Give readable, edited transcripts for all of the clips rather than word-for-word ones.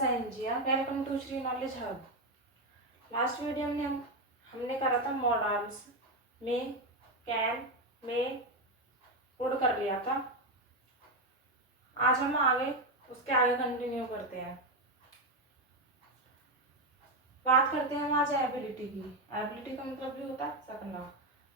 साइंजिया, welcome to Shri knowledge hub. Last video में हमने करा था मॉडल्स में कैन में कोड कर लिया था। आज हम उसके आगे कंटिन्यू करते हैं। बात करते हैं हम आज एबिलिटी की। एबिलिटी का मतलब भी होता है सकना,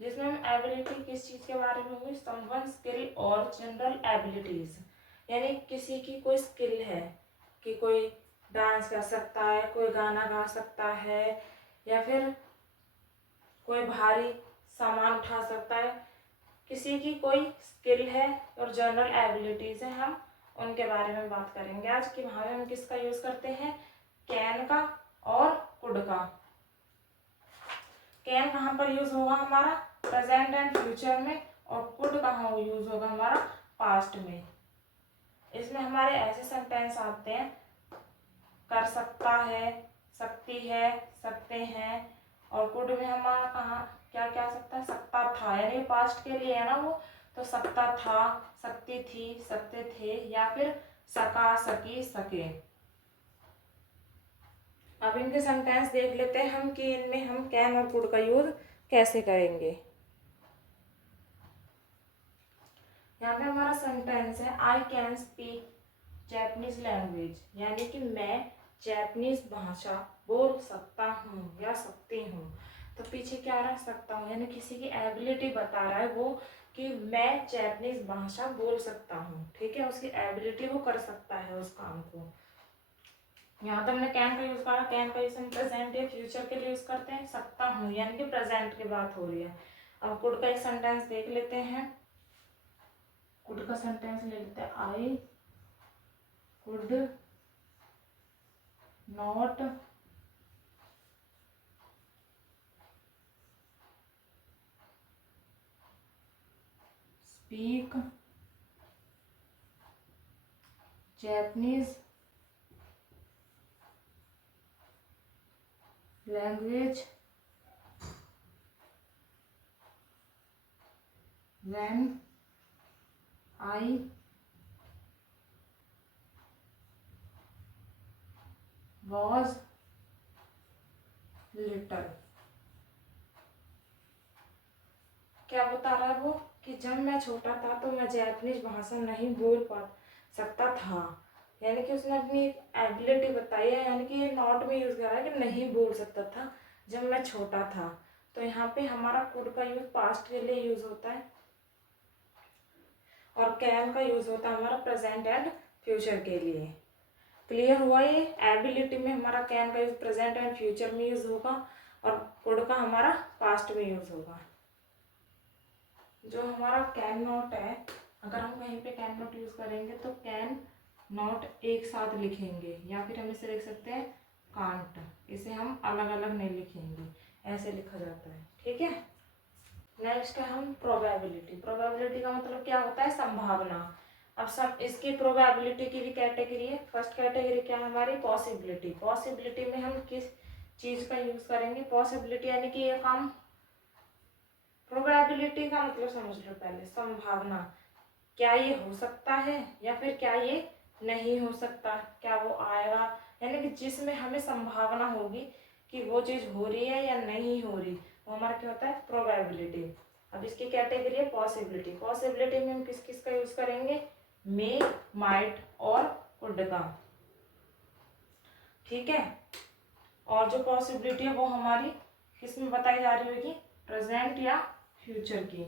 जिसमें हम एबिलिटी किस चीज के बारे में होगी, समवन स्किल और जनरल एबिलिटीज, यानी किसी की कोई स्किल है कि कोई डांस कर सकता है, कोई गाना गा सकता है, या फिर कोई भारी सामान उठा सकता है। किसी की कोई स्किल है और जनरल एबिलिटीज है, हम उनके बारे में बात करेंगे आज कि वहाँ हम किसका यूज करते हैं, कैन का और कुड का। कैन कहाँ पर यूज होगा हमारा, प्रेजेंट एंड फ्यूचर में, और कुड कहाँ यूज होगा हमारा, पास्ट में। इसमें हमारे ऐसे सेंटेंस आते हैं, कर सकता है, सकती है, सकते हैं, और कुड में हमारा कहाँ क्या क्या सकता है, सकता था, यानी पास्ट के लिए है ना वो, तो सकता था, सकती थी, सकते थे, या फिर सका, सकी, सके। अब इनके सेंटेंस देख लेते हैं हम कि इनमें हम कैन और कुड का यूज कैसे करेंगे। यहाँ पे हमारा सेंटेंस है, I can speak Japanese language, यानी कि मैं जैपनीज भाषा बोल सकता हूँ या सकती हूँ। तो पीछे क्या रह सकता हूँ, यानी किसी की एबिलिटी बता रहा है वो कि मैं जैपनीज भाषा बोल सकता हूँ। ठीक है, उसकी एबिलिटी वो कर सकता है उस काम को। यहाँ तो हमने कैन का यूज करा। कैन का यूज हम प्रेजेंट या फ्यूचर के लिए यूज करते हैं। सकता हूँ यानी कि प्रेजेंट की बात हो रही है। अब कुड का एक सेंटेंस देख लेते हैं। कुड का सेंटेंस ले लेते हैं, I could not speak Japanese language when I was little। क्या बता रहा है वो कि जब मैं छोटा था तो मैं जैपनीज भाषा नहीं बोल पा सकता था, यानी कि उसने अपनी एबिलिटी बताई है, यानी कि ये नॉट में यूज कर रहा है कि नहीं बोल सकता था जब मैं छोटा था। तो यहाँ पे हमारा कुड का यूज पास्ट के लिए यूज होता है और कैन का यूज होता है हमारा प्रेजेंट एंड फ्यूचर के लिए। क्लियर हुआ ये? एबिलिटी में हमारा कैन का यूज प्रेजेंट एंड फ्यूचर में यूज होगा और कुड का हमारा पास्ट में यूज होगा। जो हमारा कैन नॉट है, अगर हम कहीं पे कैन नॉट यूज करेंगे तो कैन नॉट एक साथ लिखेंगे, या फिर हम इसे लिख सकते हैं कांट। इसे हम अलग अलग नहीं लिखेंगे, ऐसे लिखा जाता है। ठीक है, नेक्स्ट है हम प्रोबेबिलिटी। प्रोबेबिलिटी का मतलब क्या होता है, संभावना। अब सब इसकी प्रोबेबिलिटी की भी कैटेगरी है। फर्स्ट कैटेगरी क्या है हमारी, पॉसिबिलिटी। पॉसिबिलिटी में हम किस चीज का यूज करेंगे, पॉसिबिलिटी यानी कि ये काम। प्रोबेबिलिटी का मतलब समझ लो पहले, संभावना। क्या ये हो सकता है या फिर क्या ये नहीं हो सकता, क्या वो आएगा, यानी कि जिसमें हमें संभावना होगी कि वो चीज हो रही है या नहीं हो रही, वो हमारा क्या होता है, प्रोबेबिलिटी। अब इसकी कैटेगरी है पॉसिबिलिटी। पॉसिबिलिटी में हम किस किस का यूज करेंगे, मे, माइट और कुड का। ठीक है, और जो पॉसिबिलिटी है वो हमारी किस में बताई जा रही होगी, प्रेजेंट या फ्यूचर की।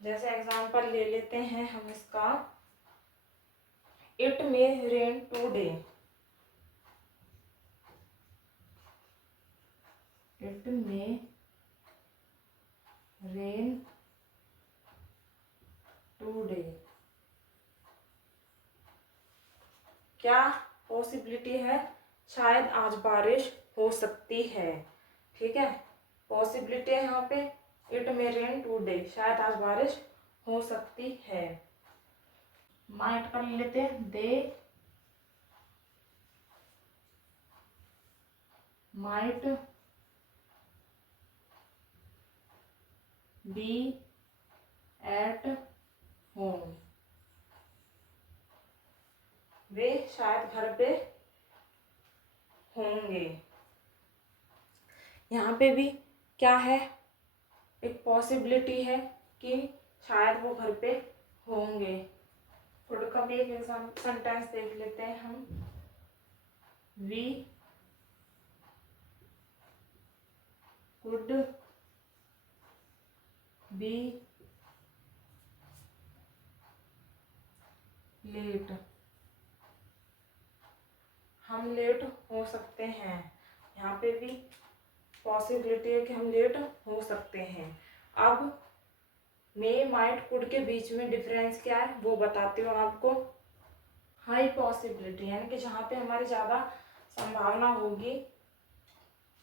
जैसे एग्जांपल ले लेते हैं हम इसका, it may rain today. It may rain today. क्या पॉसिबिलिटी है, शायद आज बारिश हो सकती है। ठीक है, पॉसिबिलिटी है यहाँ पे, इट मे रेन टुडे, शायद आज बारिश हो सकती है। माइट कर लेते हैं, they might be at home, वे शायद घर पे होंगे। यहाँ पे भी क्या है, एक पॉसिबिलिटी है कि शायद वो घर पे होंगे। खुद का भी एक सेंटेंस देख लेते हैं हम। वी कुड बी लेट, हम लेट हो सकते हैं। यहाँ पे भी पॉसिबिलिटी है कि हम लेट हो सकते हैं। अब मे माइट कुड के बीच में डिफरेंस क्या है वो बताती हूँ आपको। हाई पॉसिबिलिटी यानी कि जहाँ पे हमारी ज़्यादा संभावना होगी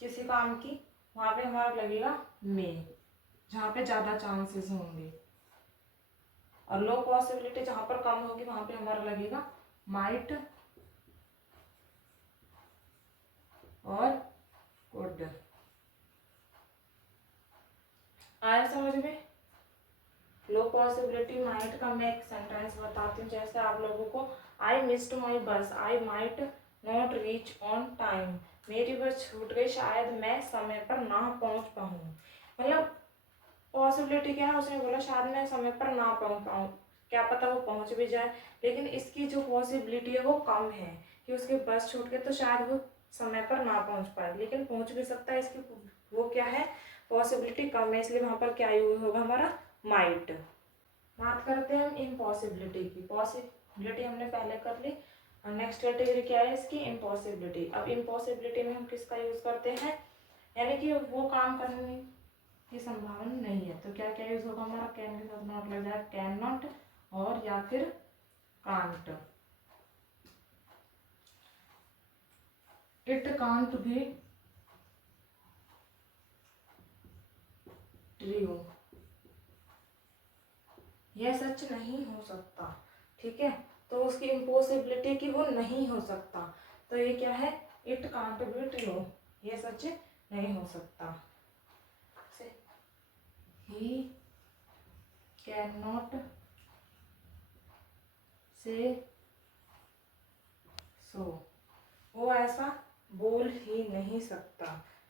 किसी काम की, वहाँ पे हमारा लगेगा मे, जहाँ पे ज़्यादा चांसेस होंगे। और लो पॉसिबिलिटी जहाँ पर कम होगी वहाँ पे हमारा लगेगा माइट और कुड। आया समझ में? लो पॉसिबिलिटी माइट का मैं एक सेंटेंस बताती हूँ। जैसे आप लोगों को, आई मिस्ड माई बस, I might not reach on time, मेरी बस छूट गई, शायद मैं समय पर ना पहुँच पाऊँ। मतलब पॉसिबिलिटी क्या है, उसने बोला शायद मैं समय पर ना पहुँच पाऊँ, क्या पता वो पहुँच भी जाए, लेकिन इसकी जो पॉसिबिलिटी है वो कम है कि उसके बस छूट के तो शायद वो समय पर ना पहुँच पाए, लेकिन पहुँच भी सकता है। इसकी वो क्या है, पॉसिबिलिटी कम है, इसलिए वहाँ पर क्या यूज होगा हमारा, माइट। बात करते हैं हम इम्पॉसिबिलिटी की। पॉसिबिलिटी हमने पहले कर ली, और नेक्स्ट कैटेगरी क्या है इसकी, इम्पॉसिबिलिटी। अब इम्पॉसिबिलिटी में हम किसका यूज करते हैं, यानी कि वो काम करने की संभावना नहीं है, तो क्या क्या यूज होगा हमारा, कैन के साथ नॉट लग जाए, कैन नॉट, और या फिर can't. It can't be true, यह सच नहीं हो सकता। ठीक है, तो उसकी इम्पॉसिबिलिटी कि वो नहीं हो सकता, तो ये क्या है, इट कांट बी ट्रू, ये सच नहीं हो सकता। ही कैन नॉट से सो, वो ऐसा बोल ही नहीं सकता।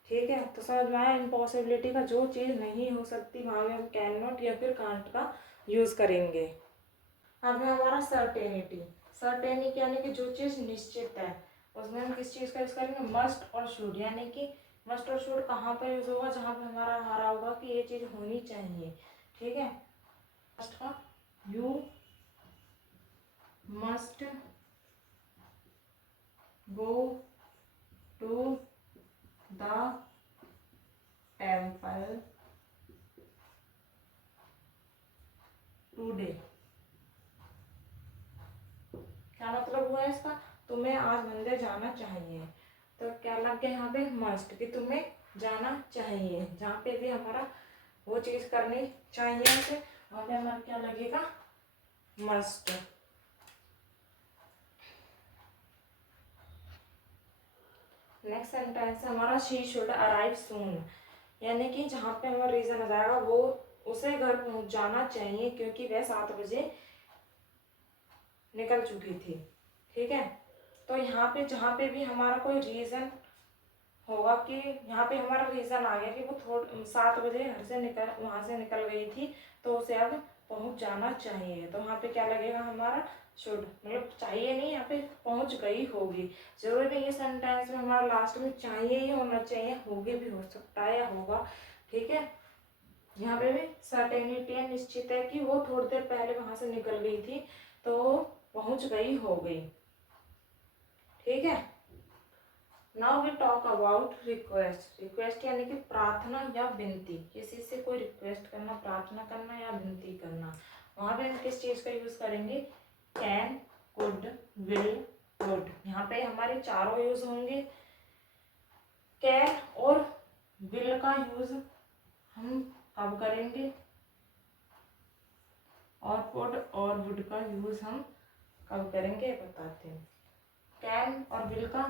ठीक है, तो समझ में आया, इम्पॉसिबिलिटी का जो चीज़ नहीं हो सकती वहाँ में हम कैन नॉट या फिर कांट का यूज़ करेंगे। अब है हमारा सर्टेनिटी। सर्टेनिटी यानी कि जो चीज़ निश्चित है, उसमें हम किस चीज़ का यूज़ करेंगे, मस्ट और शुड। यानी कि मस्ट और शुड कहाँ पर यूज़ होगा, जहाँ पे हमारा आ रहा होगा कि ये चीज़ होनी चाहिए। ठीक है, मस्ट का, you must go to the temple today. क्या मतलब हुआ इसका, तुम्हें आज मंदिर जाना चाहिए। तो क्या लग गया यहाँ पे, मस्ट, कि तुम्हें जाना चाहिए। जहाँ पे भी हमारा वो चीज़ करनी चाहिए उसे, वहाँ पे हमारा क्या लगेगा, मस्ट। नेक्स्ट सेंटेंस है हमारा, शी शुड अराइव सून, यानी कि जहाँ पे हमारा रीजन आ जाएगा वो उसे घर पहुँच जाना चाहिए क्योंकि वह 7 बजे निकल चुकी थी। ठीक है, तो यहाँ पे जहाँ पे भी हमारा कोई रीज़न होगा कि यहाँ पे हमारा रीज़न आ गया कि वो 7 बजे घर से वहाँ से निकल गई थी, तो उसे अब पहुँच जाना चाहिए, तो वहाँ पे क्या लगेगा हमारा, शुड। मतलब चाहिए नहीं, यहाँ पे पहुँच गई होगी। जरूरी नहीं ये सेंटेंस में हमारा लास्ट में चाहिए ही होना चाहिए, होगी भी हो सकता है या होगा। ठीक है, यहाँ पे भी सर्टेनिटी है, निश्चित है कि वो थोड़ी देर पहले वहाँ से निकल गई थी, तो पहुँच गई हो गई। ठीक है, now we talk about request. Request यानी कि प्रार्थना या विनती, किसी से कोई रिक्वेस्ट करना, प्रार्थना करना या विनती करना। वहाँ पे हम किस चीज़ का यूज़ करेंगे, कैन, कुड, विल, वुड। यहाँ पे हमारे चारों यूज़ होंगे। कैन और विल का यूज़ हम कब करेंगे, और कुड और वुड का यूज़ हम कब करेंगे बताते हैं। कैन और विल का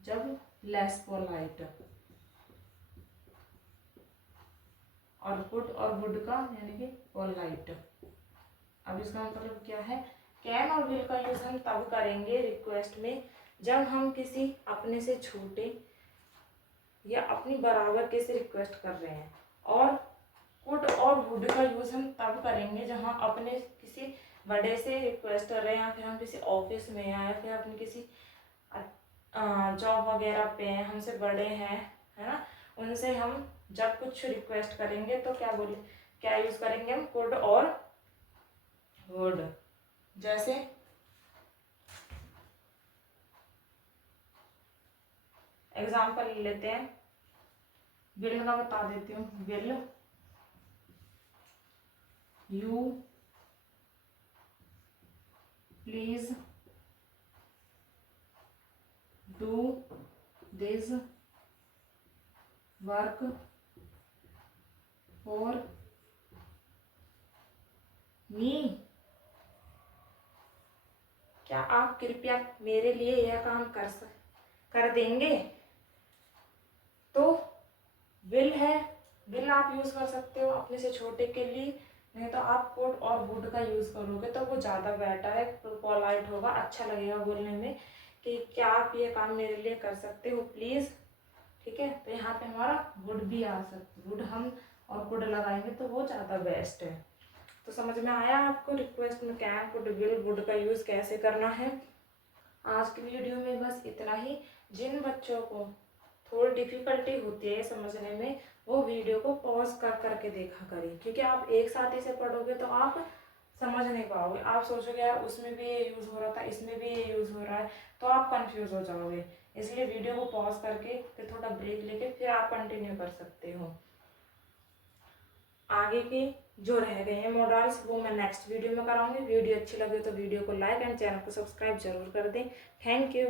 जब लेस पोलाइट, और कुड और वुड का यानी कि पोलाइट। अब इसका मतलब क्या है, कैन और विल का यूज हम तब करेंगे रिक्वेस्ट में जब हम किसी अपने से छोटे या अपनी बराबर के से रिक्वेस्ट कर रहे हैं, और कुड और वुड का यूज हम तब करेंगे जब हम अपने किसी बड़े से रिक्वेस्ट कर रहे हैं, या फिर हम किसी ऑफिस में हैं, या फिर अपनी किसी जॉब वगैरह पे हैं, हमसे बड़े हैं, है ना, उनसे हम जब कुछ रिक्वेस्ट करेंगे तो क्या यूज करेंगे हम, कुड और वुड। जैसे एग्जाम्पल ले लेते हैं, विल का बता देती हूँ। Will you please do this work for me. क्या आप कृपया मेरे लिए यह काम कर देंगे। तो विल है, विल आप यूज कर सकते हो अपने से छोटे के लिए, नहीं तो आप कुड और वुड का यूज करोगे तो वो ज़्यादा बेटर है, पोलाइट होगा, अच्छा लगेगा बोलने में कि क्या आप ये काम मेरे लिए कर सकते हो प्लीज़। ठीक है, तो यहाँ पे हमारा वुड भी आ सकता, वुड हम और कुड लगाएंगे तो वो ज़्यादा बेस्ट है। तो समझ में आया आपको रिक्वेस्ट में कैन, कुड, विल, वुड का यूज़ कैसे करना है। आज की वीडियो में बस इतना ही। जिन बच्चों को थोड़ी डिफ़िकल्टी होती है समझने में, वो वीडियो को पॉज कर करके देखा करें, क्योंकि आप एक साथ ही से पढ़ोगे तो आप समझ नहीं पाओगे। आप सोचोगे यार उसमें भी ये यूज़ हो रहा था, इसमें भी ये यूज़ हो रहा है, तो आप कंफ्यूज हो जाओगे। इसलिए वीडियो को पॉज करके फिर थोड़ा ब्रेक लेके फिर आप कंटिन्यू कर सकते हो। आगे के जो रह गए हैं मॉडल्स वो मैं नेक्स्ट वीडियो में कराऊंगी। वीडियो अच्छी लगे तो वीडियो को लाइक एंड चैनल को सब्सक्राइब जरूर कर दें। Thank you.